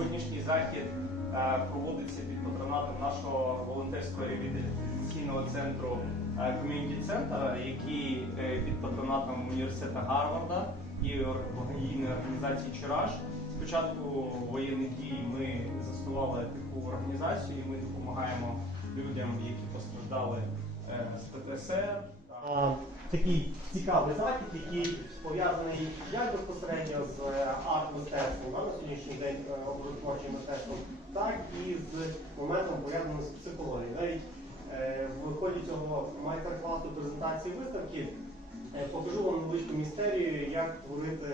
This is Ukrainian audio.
Сьогоднішній захід е, проводиться під патронатом нашого волонтерського реабілітаційного центру е, Community Center, який е, під патронатом університету Гарварда і благодійної організації Чураж. Спочатку воєнних дій ми заснували таку організацію, і ми допомагаємо людям, які постраждали з ПТСР. Такий цікавий захід, який пов'язаний як безпосередньо з арт-мистецтвом сьогоднішній день е, образотворчим мистецтвом, так і з моментом пов'язаним з психологією. Навіть е, в ході цього майстер-класу презентації виставки е, покажу вам невеличку містерію, як творити.